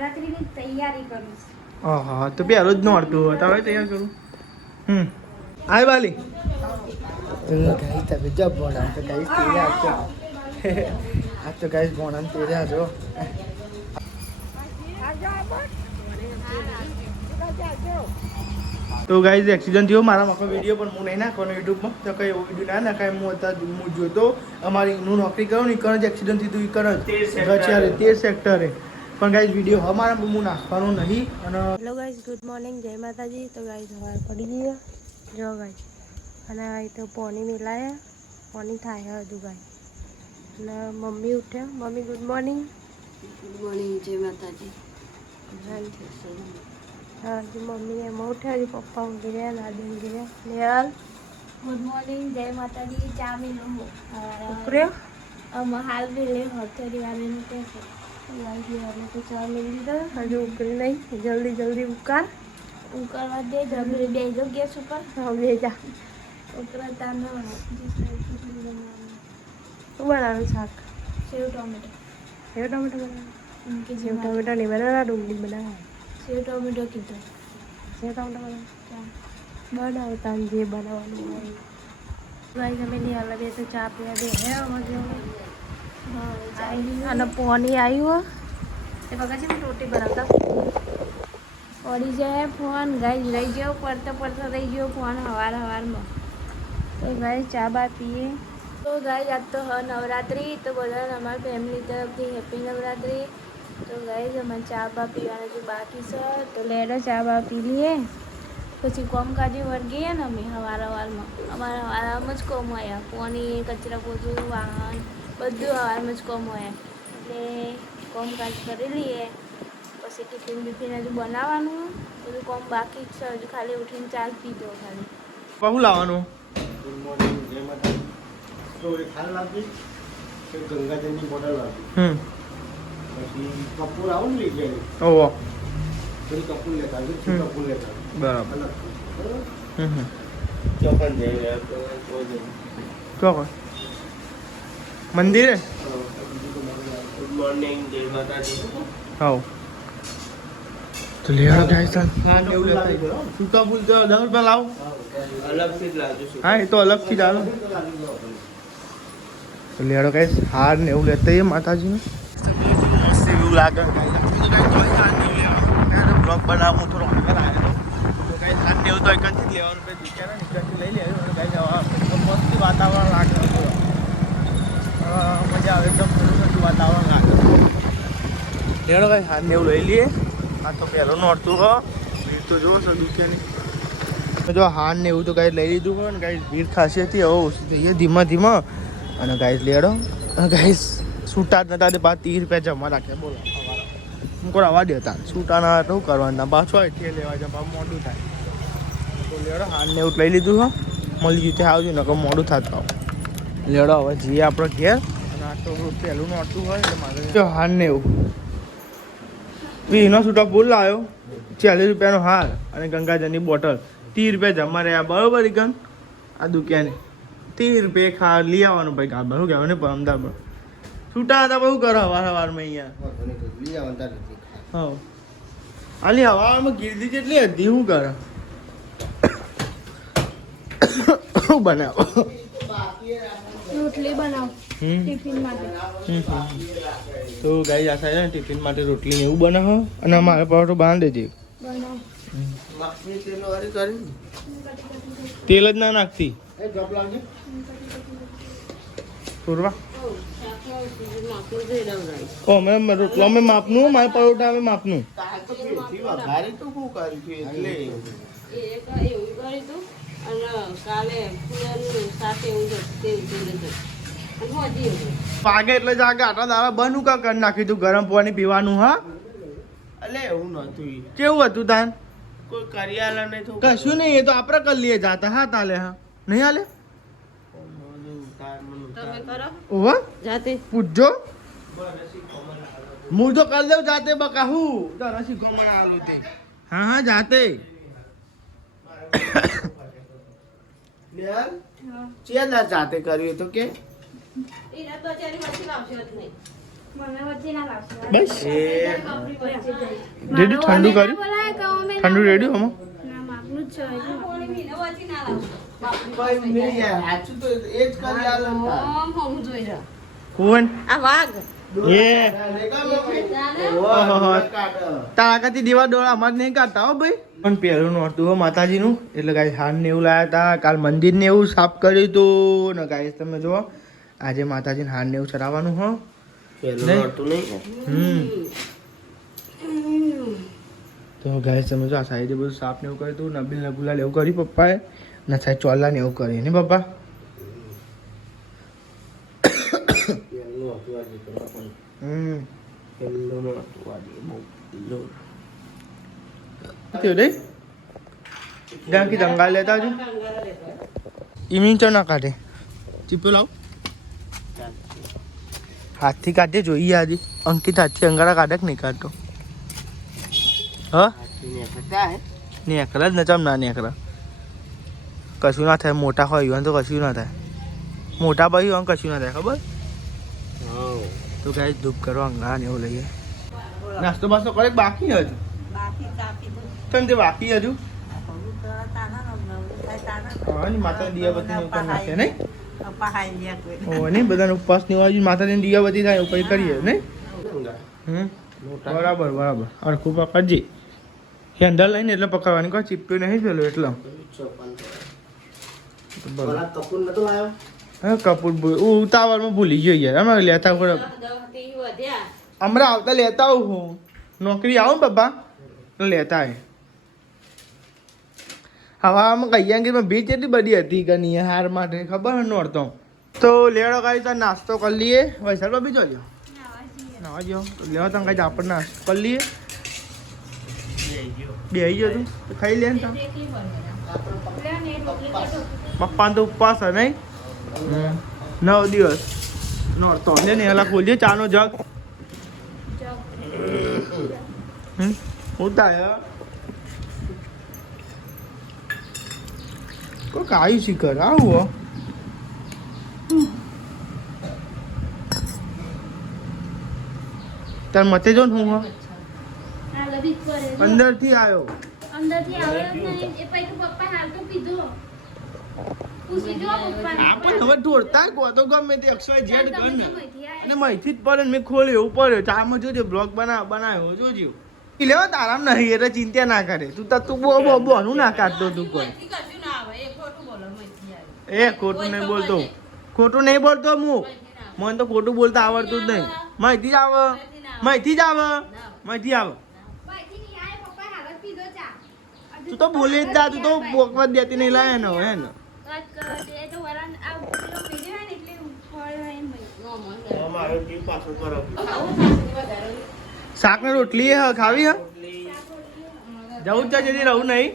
નવરાત્રીની તૈયારી કરું છું. હા તો પેલું જ નોડતું હોય તો હવે તૈયાર કરું. આય વાલી તો ગાઈસ તમે જબ બોલા તો ગાઈસ તેરે આજો આ તો ગાઈસ બોણા તેરે આજો તો ગાઈસ એક્સિડન્ટ થયો મારા મકો વિડિયો પણ હું નહીં નાખવાનો YouTube માં તો કઈ એવો વિડિયો ના નાખાય હું અત્યારે હું જોતો અમારી હું નોકરી કરું ને કણ જ એક્સિડન્ટ થયું ઈ કણ ગચારે 13 સેક્ટરે પણ ગાઈસ વિડિયો અમારા હું નાખવાનો નહીં. અને હેલો ગાઈસ ગુડ મોર્નિંગ જય માતાજી. તો ગાઈસ સવાર પડી ગઈ જો ગાઈસ અને આ તો પાણી મિલાયા પાણી થાય હતું ગાઈસ અને મમ્મી ઉઠ્યા. Mummy good morning. Good morning જય માતાજી. હા जी मम्मी एम उठे जी पप्पा ऊँगी रहे दादी ऊँगी रहे नेहल ગુડ મોર્નિંગ જય માતાજી. ચા મિલો ઉપરે હાલ મિલે હથેળી વાળીને કે तो चाय मिल दीदा हजू उकरी नहीं जल्दी जल्दी उकार ઉકળવા દે જમી બે જો ગેસ ઉપર हाँ ले जा ઉકળતા ન तो बनाना शाक સેવ ટોમેટો सेव टमाटर बनाना કે सेव टमाटर नहीं बनाना डूंगली बनाना સેવ ટોમેટો કીધું सेव टमाटर बनाना बनाता ये बनावानी भाई हमें नहीं अलग है तो चा पिया दे है मजे અને પાણી આવ્યું એ વખત છે રોટી બનાવતા પડી જાય ફોન ગાઈ લઈ ગયો પડતો પડતો રહી ગયો ફોન હવારમાં તો ગાય ચા બા પીએ. તો ગાય આજ તો નવરાત્રી તો બધા અમારી ફેમિલી તરફથી હેપી નવરાત્રી. તો ગાય અમારે ચા બા પીવાનું જો બાકી છે તો લેડો ચા બા પી લઈએ પછી કોમકાજી વર્ગીએ ને અમે હવારમાં અમારા હવારમાં જ કોમ આવ્યા પાણી કચરા પોતું વાહન બધું હવારમાં જ કોમ હોય એટલે કોમકાજ કરી લઈએ પછી ટિફિન બિફિન હજુ બનાવવાનું બધું કોમ બાકી જ છે હજુ ખાલી ઉઠીને ચા પીધો ખાલી. બહુ લાવવાનું ગુડ મોર્નિંગ જય માતાજી. તો એ ખાલ લાગી કે ગંગાજળની બોટલ લાગી પછી કપૂર આવું ને લઈ જાય ઓહો પછી કપૂર લેતા આવી કપૂર લેતા બરાબર ચોકન જઈએ ચોકન મંદિરે ગુડ મોર્નિંગ જય માતાજી. હા તો લેવા જાય ચાલ હા એવું લેતા સૂકા ફૂલ તો 10 રૂપિયા લાવ અલગથી જ લાવજો છું. હા એ તો અલગથી જ આલો તો લેડો ગાઈસ હાર ને એવું લેતા એ માતાજીનું મસ્ત એવું લાગે બ્લોગ બનાવું થોડો આગળ આવ્યો તો ગાઈસ હાર ને એવું તો એકંથી લેવાનું બે દુકાને નીકળથી લઈ લેજો અને ગાઈસ મસ્ત વાતાવરણ લાગે મજા આવે એકદમ ઠંડુ વાતાવરણ લાગે લેડો ગાઈસ હાર ને એવું લઈ લઈએ. આ તો પહેલો નોરતું હો ભીડ તો જોવો છો દુકાને જો હાર ને એવું તો ગાઈસ લઈ લીધું હોય ને ગાઈસ ભીડ ખાસી હતી હવે ઓછી થઈએ ધીમા ધીમા અને ગાઈસ લેડો અને ગાઈસ છૂટા જ નતા તે 30 રૂપિયા જમા રાખે બોલો હું કોઈ આવવા દેતા છૂટા ના શું કરવાના પાછો એથી લેવા જવા મોડું થાય તો લેડો હાર ને એવું લઈ લીધું હો મળી ગયું ત્યાં આવજો નકર મોડું થતું આવું લેડો હવે જઈએ આપણે ઘેર અને આ તો પહેલું નોટતું હોય એટલે મારે જો હાર ને એવું એનો છૂટા ફૂલ લાવ્યો 40 રૂપિયાનો હાર અને ગંગાજળની બોટલ 30 રૂપિયા જમા રહ્યા બરોબર ગન આ દુકાને 30 રૂપિયા ખા લઈ આવવાનું ભાઈ ગાબર શું કહેવાય ને પરમદાર પર છૂટા હતા બહુ કરો હવારમાં અહીંયા હા આલી હવામાં ગીરદી જેટલી હતી શું કરે શું બનાવો રોટલી બનાવ ટિફિન માટે તો ગાઈ આ થાય ને ટિફિન માટે રોટલી ને એવું બનાવો અને મારે પરોઠો બાંધ દેજે બનાવ તેલ જ ના નાખતી પૂરવા ઓ મેમ રોટલો અમે માપનું મારે પરોઠા અમે માપનું વઘારી તો શું કર્યું છે એટલે એવું કર્યું હતું અને કાલે ફૂલનું સાથે એવું પાગે એટલે જાગે આટલા દાડા બંધ કા કરી નાખ્યું તું ગરમ પાણી પીવાનું હા એટલે એવું નતું કેવું હતું તાન કોઈ કરિયાલા નહીં થયું કશું નહીં એ તો આપણે કરી લઈએ જાતા હા તાલે હા નહીં હાલે તમે કરો ઓવા જાતે પૂછજો હું તો કરી દઉં જાતે બકાહુ તો રસી ગમણ આલું તે હા હા જાતે ચેલા જાતે કર્યું તો કે એના તો અત્યારે મશીન આવશે જ નહીં મને વચ્ચે ના લાવશો. બસ વચ્ચે જાય. રેડી ઠંડુ કર્યું બોલાય કહો મેં ઠંડુ રેડી હમ ના માપનું જ છે હજુ. કોણ આ વાઘ એ તાકાતી દીવા ડોળા અમાર નહીં કાઢતા હો ભાઈ પણ પહેલું નહોતું હો માતાજીનું એટલે ગાઈસ હાર ને એવું લાયા હતા કાલ મંદિર ને એવું સાફ કર્યું હતું ને ગાઈસ તમે જુઓ આજે માતાજીને હાર ને એવું ચડાવવાનું હો તો ગાઈસ તમે જો આ સાઈડે બધું સાફ ને એવું કર્યું હતું નબીલ ને ગુલાલ એવું કર્યું પપ્પાએ ને સાઈડ ચોલા ને એવું કર્યું ને પપ્પા દંગા લેતા હજુ ઇમિંગ તો ના કાઢે ચીપો લાવ હાથથી કાઢે જોઈએ આજે અંકિત હાથથી અંગારા કાઢે કે નહીં કાઢતો હા નેકરા જ ને ચમ ના નેકરા કશું ના થાય મોટા હોય યુવાન તો કશું ના થાય મોટા ભાઈ યુવાન કશું ના થાય ખબર તો કઈ ધૂપ કરો અંગારા ને એવું લઈએ નાસ્તો બાસ્તો કરે બાકી હજુ કેમ તે બાકી હજુ માતા દિયાબત્તી ને ઉપર નાખે નહીં નહીં બધાને ઉપવાસ ની હોય માતાજીને દિયાબત્તી થાય એવું કઈ કરીએ નહીં બરાબર બરાબર અડખું પકડજે હેન્ડલ લઈને એટલે પકડવાની કોઈ ચીપટું નહીં પેલું એટલે હા કપૂર ઉતાવળમાં ભૂલી ગયો યાર અમે લેતા હમણાં આવતા લેતા આવું હું નોકરી આવું ને બાબા તો લેતા આવે હવામાં કહીએ કે ભીડ એટલી બધી હતી કે નહીં હાર માટે ખબર નોડતો તો લેડો કાંઈ તો નાસ્તો કરી લઈએ વૈશાલ બાબી જો લ્યો નવા જો લેવો તમે કાંઈ આપણે નાસ્તો કરી લઈએ બે આવી ગયો તું ખાઈ લે ને તમે પપ્પાને તો ઉપવાસ હે નહીં 9 દિવસ નોડતો ને એલા ખોલીએ ચાનો જગ ઉતાર કોક આવ્યું શીખર આવું તાર મતે જો ને હું અંદર થી આવ્યો અંદરથી આવ્યો જ નહીં એ પછી પપ્પા હાલ તો પીધો પૂછી જો પપ્પા આપણ હવે ઢોળતા કો તો ગમે તે XYZ ગન અને મહીથી જ પડે મેં ખોલ્યો એવું પડ્યો ચામાં જોજો બ્લોગ બનાવ્યો જોજો લેવો તારામ નહીં એટલે ચિંતા ના કરે તું બોનું ના કાઢતો તું કોઈ એ ખોટું નહીં બોલતો ખોટું નહીં બોલતો હું મને તો ખોટું બોલતા આવડતું જ નહીં માહિતી જ આવે માહિતી જ આવે માહિતી આવે તું તો બોલી જ જા તું તો બોકવા દેતી નહીં લાય ને હે ને શાક ને રોટલી હ ખાવી હ જવું જ જલ્દી રહું નહીં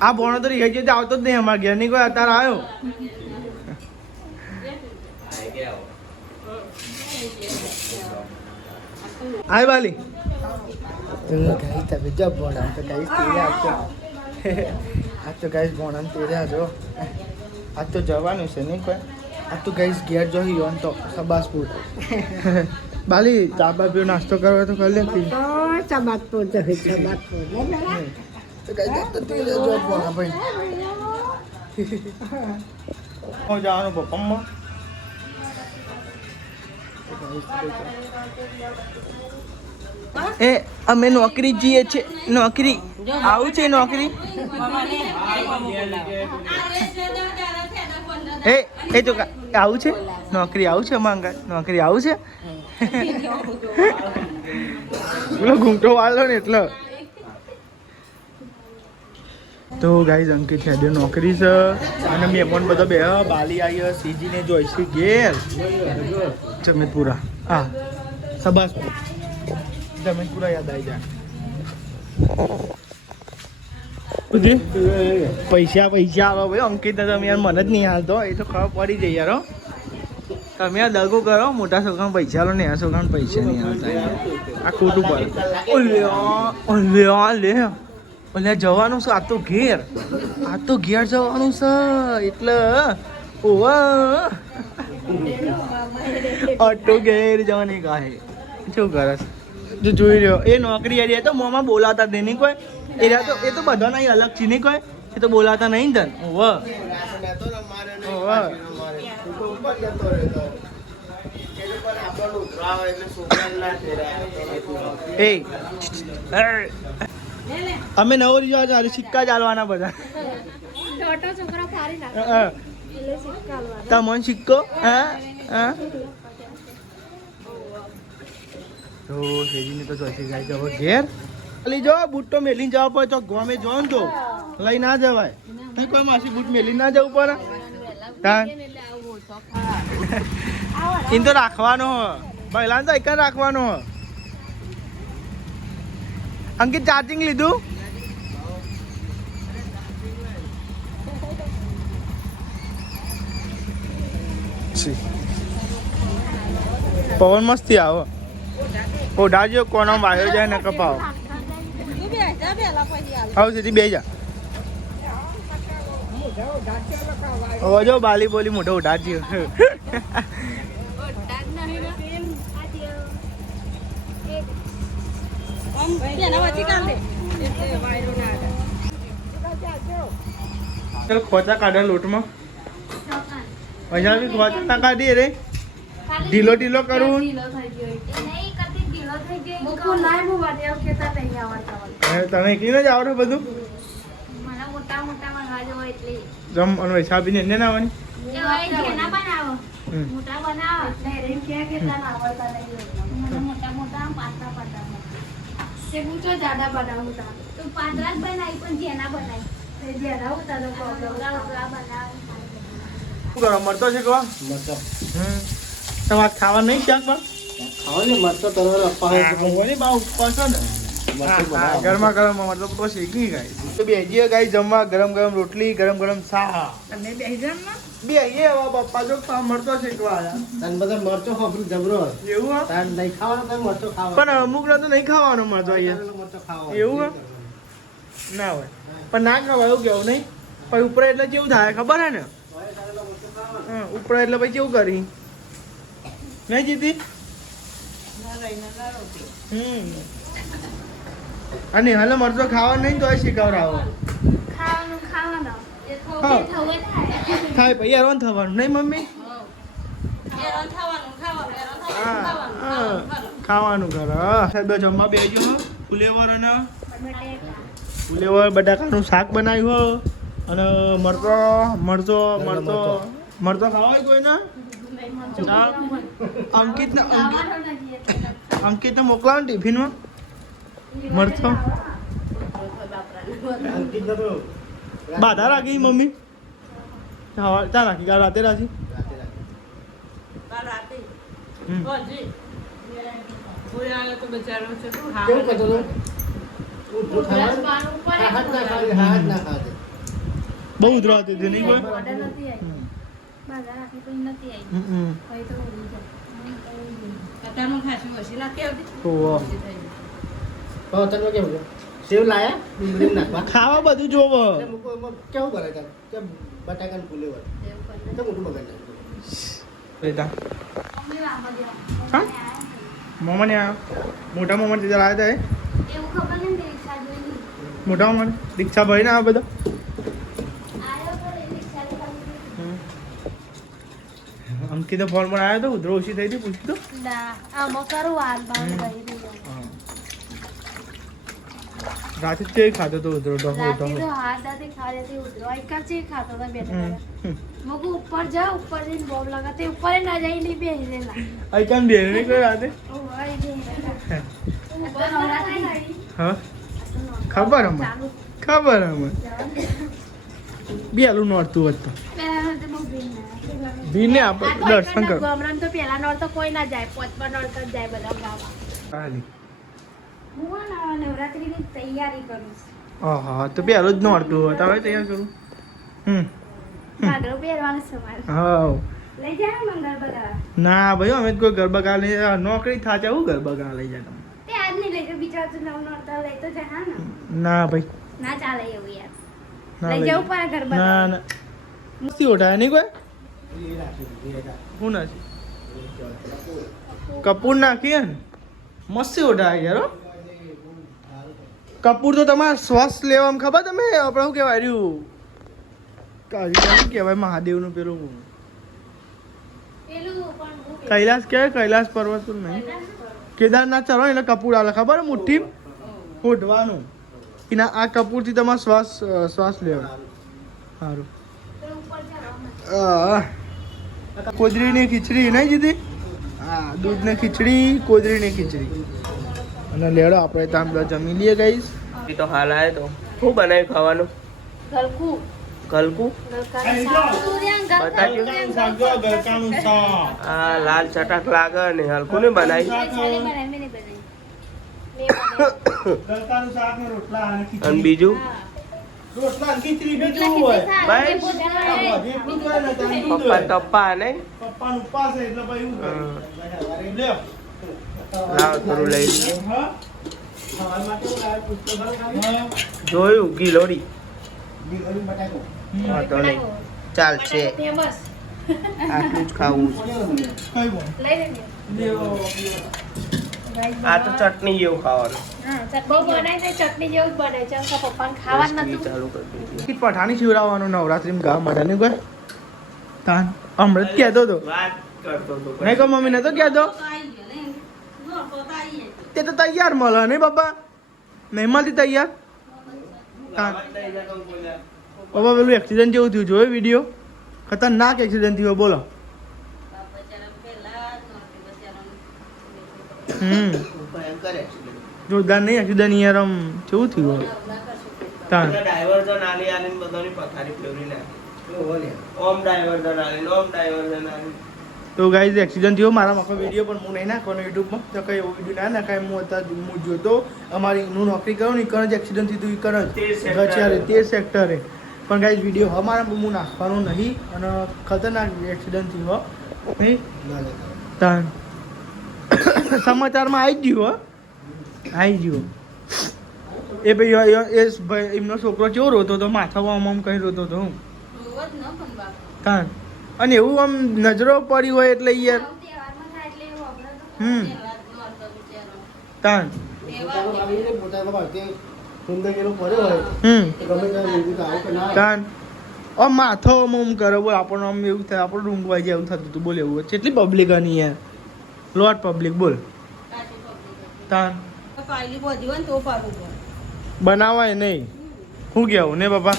આ ભણો તો રહી જતો આવતો જ નહીં અમારા ઘેર ની કોઈ અત્યારે આવ્યો આય વાલી તમે જબ ભણા તો કઈ તેરે આપતો આજ તો ગાઈસ ભણા તેરે આજો આજ તો જવાનું છે નહીં કોઈ આજ તો ગાઈસ ઘેર જોઈ યોન તો સબાસપુર બાલી ચાબા પીવો નાસ્તો કરવા તો કરી લે ચબાતપુર તો ચબાતપુર તો ગાઈસ તો તેરે જો ભણા ભાઈ હું જવાનું પપ્પા એ અમે નોકરી જઈએ છે નોકરી આવું છે નોકરી એ તો આવું છે નોકરી આવું છે માંગા નોકરી આવું છે પેલો ઘૂંટો વાળો ને એટલે તો ગાઈઝ અંકિત હેડે નોકરી છે અને મેં પણ બધા બે બાલી આવી સીજી ને જોઈશી ઘેર જમીનપુરા હા સબાસપુર જમીનપુરા યાદ આવી જાય પૈસા પૈસા આવે ભાઈ અંકિત તમે યાર મને જ નહીં હાલતો એ તો ખબર પડી જાય યાર તમે આ દગો કરો મોટા છોકરા પૈસા લો ને આ છોકરા પૈસા નહીં હાલતા આ ખોટું પડે લે એટલે જવાનું છે આ તો ઘેર જવાનું છે એટલે ઓવા ઓટો ઘેર જવાની કાહે શું કરસ જો જોઈ રહ્યો એ નોકરી આરી તો મોમાં બોલાતા દે નહીં કોઈ એ તો બધા નહીં અલગ છે નહીં કોઈ એ તો બોલાતા નહીં તન ઓવા એ અમે નવો રીજો ચાલુ સિક્કા ચાલવાના બધા છોકરો ફારી નાખે એટલે સિક્કા આલવાના. તમન સિક્કો હા હા તો હેજીને તો જોઈશે જાય તો હવે ઘેર ખાલી જો બૂટ તો મેલીને જવા પડે તો ગમે જો ને તો લઈ ના જવાય નહીં કોઈ માસી બૂટ મેલી ના જવું પડે તાન ઇન તો રાખવાનો હો પહેલાં તો એક જ રાખવાનો હો અંકિત ચાર્જિંગ લીધું પવન મસ્તી આવો ઓઢાજો કોનો વાયો જાય ને કપાવો આવ સીધી બે જા હવે જો બાલી બોલી મોઢો ઉઢાડ્યો ખોચા કાઢે લોટમાં પૈસા બી ખોચા ના કાઢીએ રે ઢીલો ઢીલો કરું તને એકલીને જ આવડે બધું જમ અને પૈસા આપીને એને ના આવવાની મળતો છે કહો તમારે ખાવા નહીં ક્યાંક ખાવાની મરચો તરત આપવા ગરમા ગરમ મતલબ તો શેકી ગાય તો બેજીએ ગાય જમવા ગરમ ગરમ રોટલી ગરમ ગરમ ચા બે હવે પપ્પા જો મળતો શેકવા તને બધા મરચો ખબર જબરો એવું તાર નહીં ખાવાનો તને મરચો ખાવાનો પણ અમુક ને તો નહીં ખાવાનો મળતો અહીંયા મરચો ખાવાનો એવું ના હોય પણ ના ખાવા એવું કેવું નહીં પણ ઉપર એટલે કેવું થાય ખબર હે ને ઉપર એટલે પછી કેવું કરી નહીં જીતી અને હાલે મરચો ખાવા નહીં તો શીખવડાવો થાય પછી હેરાન થવાનું નહીં મમ્મી ખાવાનું કરે બે જમવા બેજો ફુલેવર અને ફુલેવર બટાકાનું શાક બનાવ્યું અને મરચો મરચો મરચો મરચો ખાવા કોઈને અંકિતને મોકલાવો ને ટિફિનમાં મરચો બાધા રાખી મમ્મી ચા રાખી કાલ રાતે રાખી બહુ ઉધરા હતી નહીં કોઈ સેવ લાયા ડુંગળી નાખવા ખાવા બધું જોવો કેવું કરે કે બટાકાનું ફુલેવર તો મોટું બગાડ બેટા હા મોમા ને મોટા મોમા તે જરા આવ્યા હતા મોટા મોમા દીક્ષા ભાઈ ને આ બધા અંકિત ફોન પર આવ્યો તો ઉધરો ઓછી થઈ હતી પૂછી તો રાતે તે ખાતો તો ઉધરો ઉપર જા ઉપર જઈને બોમ્બ લગાતે ઉપર ના જઈ નહીં બેસેલા આઈ કાન બેર ને કોઈ રાતે હા ખબર અમે બેલું નોરતું હતું ભીને આપણે દર્શન કરો ગામડામાં તો પેલા નોર તો કોઈ ના જાય પોચપા નોર તો જાય બધા ગાવા હાલી હું નવરાત્રીની તૈયારી કરું હા તો પેલું જ નોરતું હતા હવે તૈયાર કરું પાઘડો પહેરવાનો છે મારે હા લઈ જાય મંગળ બધા ના ભાઈ અમે તો કોઈ ગરબા ગા લઈ નોકરી થાચા હું ગરબા ગા લઈ જાય તે આજ નહીં લઈ જાવ બીજા તો નવ નોરતા લઈ તો જા ને ના ભાઈ ના ચાલે એવું યાર ના લઈ લઈ જવું પડે ઘર ના બધા ના મસ્તી ઓઢાય નહીં કોઈ એ રાખી હું નથી કપૂર નાખીએ ને મસ્તી ઓઢાય યાર હો. કપૂર તો તમારે શ્વાસ લેવામાં ખબર તમે આપણે શું કહેવાય રહ્યું શું કહેવાય મહાદેવનું પેલું પેલું પણ હું કૈલાસ કહેવાય કૈલાસ પર્વત પર નહીં કેદારનાથ ચડો એટલે કપૂર આવે ખબર મુઠ્ઠી ઓઢવાનું એના આ કપૂરથી તમારે શ્વાસ લેવાનો સારું પેલું ઉપર ચડવા કોદરીની ખીચડી નહીં જીધી હા દૂધની ખીચડી કોદરીની ખીચડી અને લેડો આપણે ત્યાં બધા જમી લઈએ ગઈશ તો હાલ આવે તો શું બનાવી ખાવાનું ગલકું ગલકું ગલકાનું આ લાલ ચટાક લાગે ને હલકું નહીં બનાવી અને બીજું પપ્પા તપ્પા નહીં લાવ થોડું લઈ લઈએ જોયું ગીલોડી તો નહીં ચાલશે આટલું જ ખાવું આ તો ચટણી જેવું ખાવાનું ચટણી જેવું જ બને છે પપ્પાને ખાવાનું નતું ચાલુ કરી દીધી પઠાણી શિવરાવાનું નવરાત્રીમાં ગામ માટે નહીં કોઈ તાન અમૃત કહેતો હતો વાત કરતો હતો નહીં કહો મમ્મી નતો કહેતો તે તો તૈયાર મળે નહીં બાપા નહીં મળતી તૈયાર તાન બાબા પેલું એક્સિડન્ટ જેવું થયું જોયો વિડીયો ખતરનાક એક્સિડન્ટ થયો બોલો જોરદાર નહીં એક્સિડન્ટ યાર આમ કેવું થયું તાન ડાયવર્ઝન આલી આલીને બધાની પથારી ફેરવી નાખી ઓમ ડાયવર્ઝન આલીને ઓમ ડાયવર્ઝન આલીને તો ગાઈઝ એક્સિડન્ટ થયો મારા મકો વિડીયો પણ હું નહીં નાખવાનો યુટ્યુબમાં તો કંઈ એવો વિડીયો ના નાખાય હું અત્યારે હું જોતો અમારી હું નોકરી કરું ને કણ જ એક્સિડન્ટ થયું એ કણ જ ગચિયારે 13 સેક્ટરે પણ ગાઈઝ વિડીયો અમારા હું નાખવાનો નહીં અને ખતરનાક એક્સિડન્ટ થયો નહીં તાન સમાચારમાં આવી જ ગયું આવી ગયો એ ભાઈ એ ભાઈ એમનો છોકરો કેવો રોતો હતો માથામાં આમ કઈ રોતો હતો હું તાન અને એવું આમ નજરો પડી હોય એટલે યાર તાન તાન આમ માથો આમ કરે બોલ આપણને આમ એવું થાય આપણું ઊંઘવાઈ જાય એવું થતું હતું બોલ એવું કેટલી પબ્લિક આની યાર લોટ પબ્લિક બોલ તાન બનાવાય નહીં શું કહેવું ને બાપા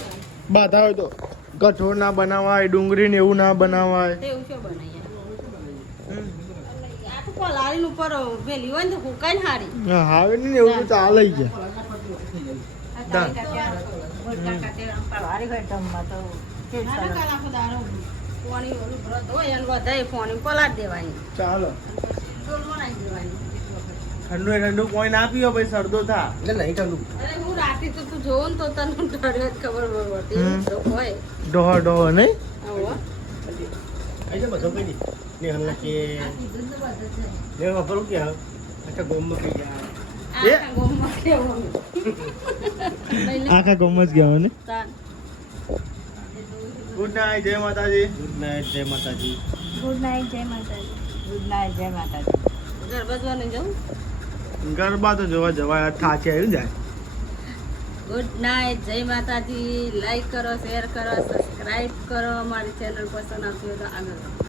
બાધા હોય તો કઠોળ ના બનાવાય ડુંગળી ને એવું ના બનાવાય હા ને એવું તો ચાલે ચાલો ઠંડુ ઠંડુ કોઈ ના પીવો ભાઈ સરદો થા નહીં ઠંડુ ડોહો ડોહો નહીં અહીં બધો કઈ નહીં ને હમણાં કે ને વાપરું કે આખા ગોમમાં કઈ જાય આખા ગમત ગયા ને ગુડ નાઇટ જય માતાજી ગુડ નાઇટ જય માતાજી ગુડ નાઇટ જય માતાજી ગરબા તો જોવા જવાય થાચે આવી જાય ગુડ નાઇટ જય માતાજી લાઈક કરો શેર કરો સબસ્ક્રાઇબ કરો અમારી ચેનલ પસંદ આવતી હોય તો આગળ